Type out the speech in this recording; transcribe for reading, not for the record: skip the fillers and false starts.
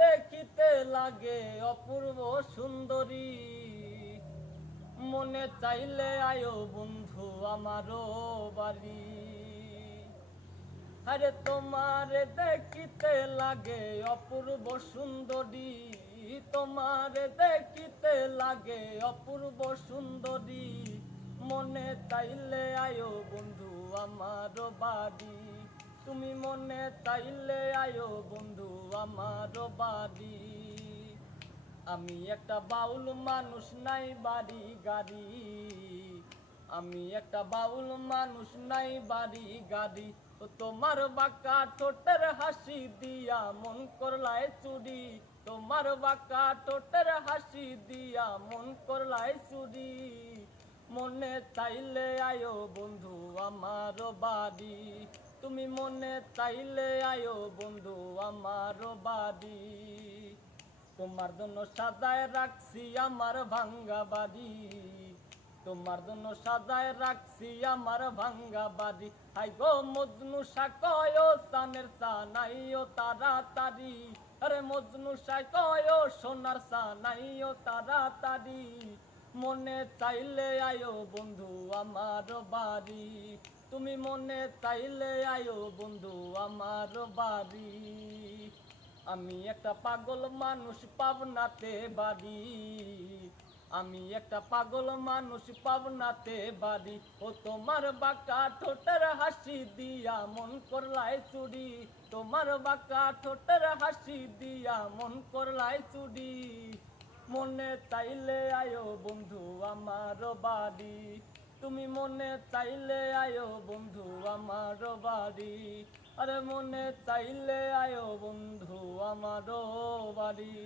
দেখিতে লাগে অপূর্ব সুন্দরী, মনে চাইলে আয়ো বন্ধু আমারও বাড়ি। আরে তোমার দেখিতে লাগে অপূর্ব সুন্দরী, তোমার দেখিতে লাগে অপূর্ব সুন্দরী, মনে চাইলে আয়ো বন্ধু আমার বাড়ি। তুমি মনে চাইলে আয়ো বন্ধু আমার বাড়ি। আমি একটা বাউল মানুষ, নাই বাড়ি গাড়ি, আমি একটা বাউল মানুষ, নাই বাড়ি গাড়ি। ও তোমার বাঁকা ঠোঁটের হাসি দিয়া মন করলায় চুরি, তোমার বাঁকা ঠোঁটের হাসি দিয়া মন করলায় চুরি, মনে চাইলে আয়ো বন্ধু আমার বাড়ি। তুমি মনে চাইলে আয়ো বন্ধু আমার বাড়ি। তোমার জন্য সাজায় রাখছি আমার ভাঙ্গা বাড়ি, তোমার জন্য সাজায় রাখছি আমার ভাঙ্গা বাড়ি। হাই গো মজনু শাকয় সানের চা নাইও তাড়াতাড়ি, আরে মজনু শাকয় সোনার চা নাইও তাড়াতাড়ি, মনে চাইলে আয়ো বন্ধু আমার বাড়ি। তুমি মনে চাইলে আয়ো বন্ধু আমার বাড়ি। আমি একটা পাগল মানুষ পাবনাতে বাড়ি, আমি একটা পাগল মানুষ পাবনাতে বাড়ি। ও তোমার বাঁকা ঠোঁটের হাসি দিয়া মন করলায় চুরি, তোমার বাঁকা ঠোঁটের হাসি দিয়া মন করলায় চুরি, মনে চাইলে আয়ো বন্ধু আমার বাড়ি। তুমি মনে চাইলে আয়ো বন্ধু আমার বাড়ি, আরে মনে চাইলে আয়ো বন্ধু আমার বাড়ি।